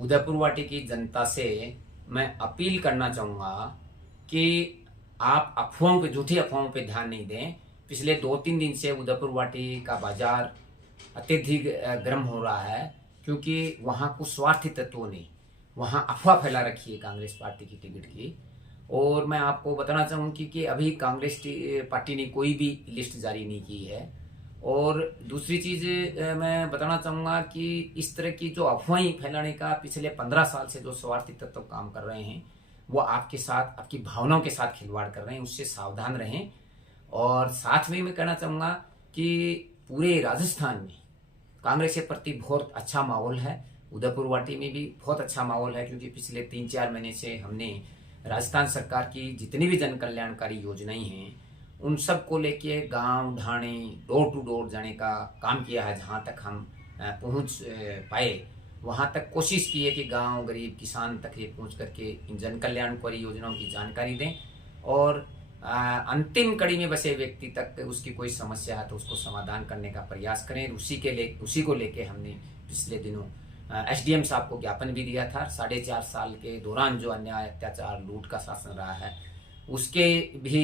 उदयपुर वाटी की जनता से मैं अपील करना चाहूँगा कि आप अफवाहों पे, झूठी अफवाहों पे ध्यान नहीं दें। पिछले 2-3 दिन से उदयपुर वाटी का बाजार अत्यधिक गर्म हो रहा है, क्योंकि वहाँ कुछ स्वार्थी तत्वों ने वहाँ अफवाह फैला रखी है कांग्रेस पार्टी की टिकट की। और मैं आपको बताना चाहूँ कि अभी कांग्रेस पार्टी ने कोई भी लिस्ट जारी नहीं की है। और दूसरी चीज़ मैं बताना चाहूँगा कि इस तरह की जो अफवाहें फैलाने का पिछले 15 साल से जो स्वार्थी तत्व काम कर रहे हैं, वो आपके साथ, आपकी भावनाओं के साथ खिलवाड़ कर रहे हैं, उससे सावधान रहें। और साथ में मैं कहना चाहूँगा कि पूरे राजस्थान में कांग्रेस के प्रति बहुत अच्छा माहौल है। उदयपुर वाटी में भी बहुत अच्छा माहौल है, क्योंकि पिछले 3-4 महीने से हमने राजस्थान सरकार की जितनी भी जन कल्याणकारी योजनाएं हैं उन सब को लेके गांव ढाणे डोर टू डोर जाने का काम किया है। जहां तक हम पहुंच पाए वहां तक कोशिश की है कि गांव गरीब किसान तक ये पहुंच करके इन जन कल्याणकारी योजनाओं की जानकारी दें और अंतिम कड़ी में बसे व्यक्ति तक उसकी कोई समस्या है तो उसको समाधान करने का प्रयास करें। उसी को लेके हमने पिछले दिनों एसडीएम साहब को ज्ञापन भी दिया था। 4.5 साल के दौरान जो अन्याय अत्याचार लूट का शासन रहा है उसके भी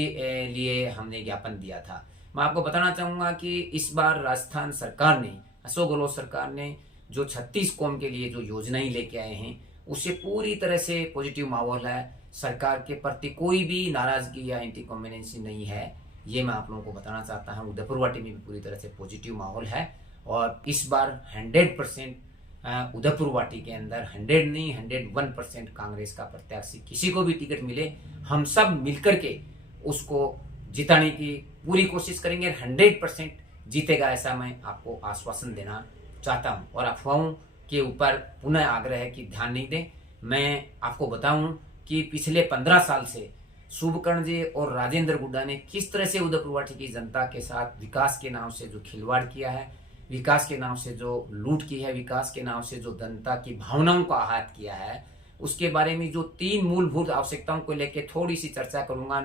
लिए हमने ज्ञापन दिया था। मैं आपको बताना चाहूँगा कि इस बार राजस्थान सरकार ने, अशोक गहलोत सरकार ने जो 36 कौम के लिए जो योजनाएं लेके आए हैं उससे पूरी तरह से पॉजिटिव माहौल है। सरकार के प्रति कोई भी नाराजगी या एंटी कॉम्बिनेंसी नहीं है, ये मैं आप लोगों को बताना चाहता हूँ। उदयपुर वाटी में भी पूरी तरह से पॉजिटिव माहौल है और इस बार 100% उदयपुर वाटी के अंदर 100 नहीं 101% कांग्रेस का प्रत्याशी किसी को भी टिकट मिले हम सब मिलकर के उसको जिताने की पूरी कोशिश करेंगे। 100% जीतेगा, ऐसा मैं आपको आश्वासन देना चाहता हूं। और अफवाहों के ऊपर पुनः आग्रह है कि ध्यान नहीं दें। मैं आपको बताऊं कि पिछले 15 साल से शुभकर्ण जी और राजेंद्र गुड्डा ने किस तरह से उदयपुर वाटी की जनता के साथ विकास के नाम से जो खिलवाड़ किया है, विकास के नाम से जो लूट की है, विकास के नाम से जो जनता की भावनाओं को आहत किया है, उसके बारे में जो 3 मूलभूत आवश्यकताओं को लेकर थोड़ी सी चर्चा करूंगा।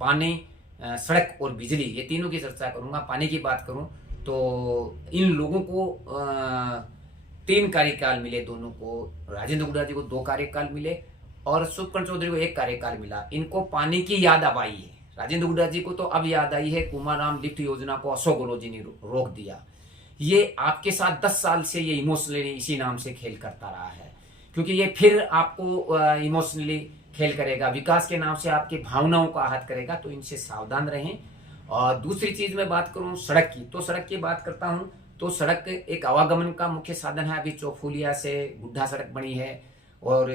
पानी, सड़क और बिजली, ये तीनों की चर्चा करूंगा। पानी की बात करूं तो इन लोगों को 3 कार्यकाल मिले, दोनों को, राजेंद्र गुड्डा जी को 2 कार्यकाल मिले और शुभकर्ण चौधरी को 1 कार्यकाल मिला। इनको पानी की याद अब आई है। राजेंद्र गुड्डा जी को तो अब याद आई है, कुमाराम लिफ्ट योजना को अशोक गहलोत जी ने रोक दिया। ये आपके साथ 10 साल से ये इमोशनली इसी नाम से खेल करता रहा है, क्योंकि ये फिर आपको इमोशनली खेल करेगा, विकास के नाम से आपकी भावनाओं को आहत करेगा, तो इनसे सावधान रहें। और दूसरी चीज मैं बात करूं सड़क की, तो सड़क की बात करता हूं तो सड़क एक आवागमन का मुख्य साधन है। अभी चौफुलिया से गुड्डा सड़क बनी है और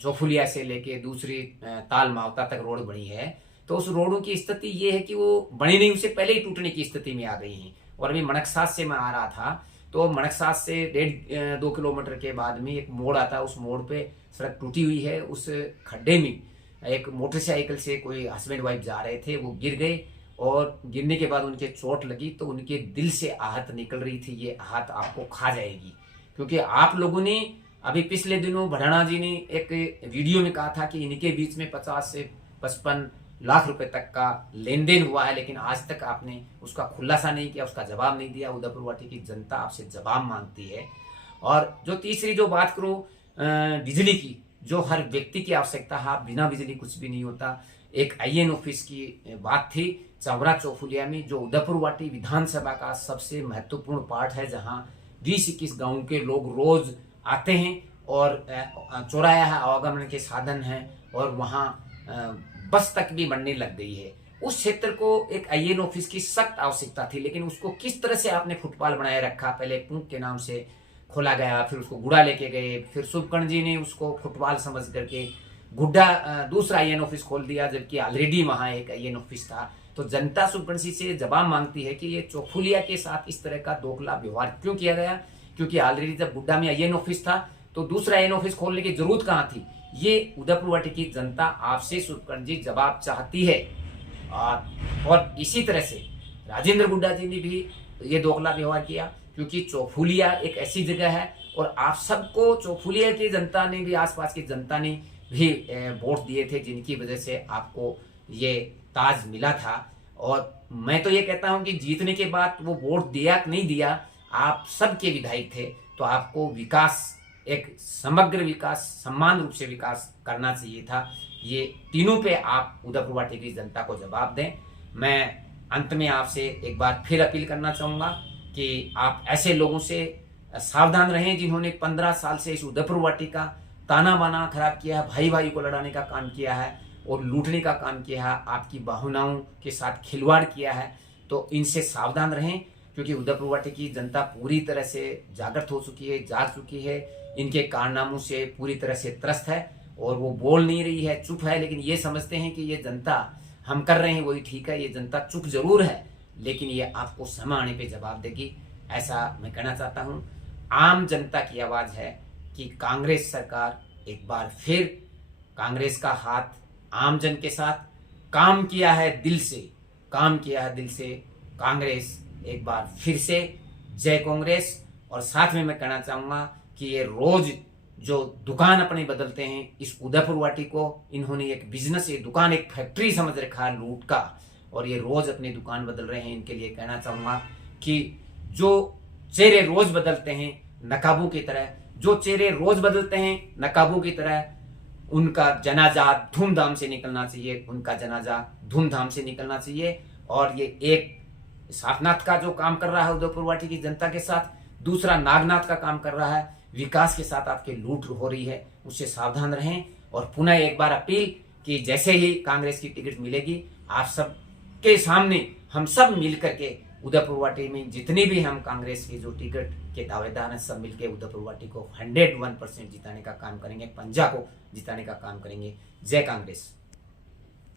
चौफुलिया से लेके दूसरी ताल मावता तक रोड बनी है। तो उस रोडों की स्थिति ये है कि वो बनी नहीं, उससे पहले ही टूटने की स्थिति में आ गई हैं। और अभी मणकसास से मैं आ रहा था तो मणकसास से 1.5-2 किलोमीटर के बाद में एक मोड़ आता है, उस मोड़ पे सड़क टूटी हुई है। उस खड्डे में एक मोटरसाइकिल से कोई हस्बैंड वाइफ जा रहे थे, वो गिर गए और गिरने के बाद उनके चोट लगी तो उनके दिल से आहत निकल रही थी। ये आहत आपको खा जाएगी, क्योंकि आप लोगों ने अभी पिछले दिनों भड़ाना जी ने एक वीडियो में कहा था कि इनके बीच में 50 से 55 लाख रुपए तक का लेन देन हुआ है, लेकिन आज तक आपने उसका खुलासा नहीं किया, उसका जवाब नहीं दिया। उदयपुर वाटी की जनता आपसे जवाब मांगती है। और जो तीसरी जो बात करूं बिजली की, जो हर व्यक्ति की आवश्यकता है, बिना बिजली कुछ भी नहीं होता। एक आईएन ऑफिस की बात थी चौरा चौफुलिया में, जो उदयपुर वाटी विधानसभा का सबसे महत्वपूर्ण पार्ट है, जहां 20-21 गांव के लोग रोज आते हैं और चौराया है, आवागमन के साधन है और वहां बस तक भी बनने लग गई है। उस क्षेत्र को एक आईएन ऑफिस की सख्त आवश्यकता थी, लेकिन उसको किस तरह से आपने फुटपाल बनाए रखा। पहले पूंख के नाम से खोला गया, फिर उसको गुड़ा लेके गए, फिर शुभकर्ण जी ने उसको फुटपाल समझ करके गुड्डा दूसरा आईएन ऑफिस खोल दिया, जबकि ऑलरेडी वहां एक आईएन ऑफिस था। तो जनता शुभकर्ण जी से जवाब मांगती है कि ये चौफुलिया के साथ इस तरह का दोगला व्यवहार क्यों किया गया, क्योंकि ऑलरेडी जब गुड्डा में आईएन ऑफिस था तो दूसरा आईएन ऑफिस खोलने की जरूरत कहां थी। ये उदयपुर वाटी की जनता आपसे शुभकर्ण जी जवाब चाहती है। और इसी तरह से राजेंद्र गुड्डा जी ने भी ये दोगला व्यवहार किया, क्योंकि चौफुलिया एक ऐसी जगह है और आप सबको चौफुलिया की जनता ने भी, आसपास की जनता ने भी वोट दिए थे, जिनकी वजह से आपको ये ताज मिला था। और मैं तो ये कहता हूं कि जीतने के बाद वो वोट दिया कि नहीं दिया, आप सबके विधायक थे, तो आपको विकास एक समग्र विकास, समान रूप से विकास करना चाहिए था। ये तीनों पे आप उदयपुर वाटी की जनता को जवाब दें। मैं अंत में आपसे एक बार फिर अपील करना चाहूँगा कि आप ऐसे लोगों से सावधान रहें जिन्होंने 15 साल से इस उदयपुर वाटी का ताना बाना खराब किया है, भाई भाई को लड़ाने का काम किया है और लूटने का काम किया है, आपकी भावनाओं के साथ खिलवाड़ किया है। तो इनसे सावधान रहें, क्योंकि उदयपुर वाटी की जनता पूरी तरह से जागृत हो चुकी है, जाग चुकी है, इनके कारनामों से पूरी तरह से त्रस्त है और वो बोल नहीं रही है, चुप है। लेकिन ये समझते हैं कि ये जनता हम कर रहे हैं वही ठीक है, ये जनता चुप जरूर है लेकिन ये आपको समय आने पे जवाब देगी, ऐसा मैं कहना चाहता हूँ। आम जनता की आवाज है कि कांग्रेस सरकार एक बार फिर, कांग्रेस का हाथ आम जन के साथ काम किया है, दिल से काम किया है, दिल से। कांग्रेस एक बार फिर से जय कांग्रेस। और साथ में मैं कहना चाहूंगा कि ये रोज जो दुकान अपने बदलते हैं, इस उदयपुर वाटी को इन्होंने एक बिजनेस, ये दुकान एक फैक्ट्री समझ रखा है लूट का, और ये रोज अपनी दुकान बदल रहे हैं। इनके लिए कहना चाहूंगा कि जो चेहरे रोज बदलते हैं नकाबों की तरह, जो चेहरे रोज बदलते हैं नकाबों की तरह, उनका जनाजा धूमधाम से निकलना चाहिए, उनका जनाजा धूमधाम से निकलना चाहिए। और ये एक सारनाथ का जो काम कर रहा है उदयपुर वाटी की जनता के साथ, दूसरा नागनाथ का काम कर रहा है, विकास के साथ आपके लूट हो रही है, उससे सावधान रहें। और पुनः एक बार अपील कि जैसे ही कांग्रेस की टिकट मिलेगी, आप सब के सामने हम सब मिलकर के उदयपुर वाटी में जितनी भी हम कांग्रेस के जो टिकट के दावेदार हैं, सब मिलकर उदयपुर वाटी को 101% जिताने का काम करेंगे, पंजा को जिताने का काम करेंगे। जय कांग्रेस।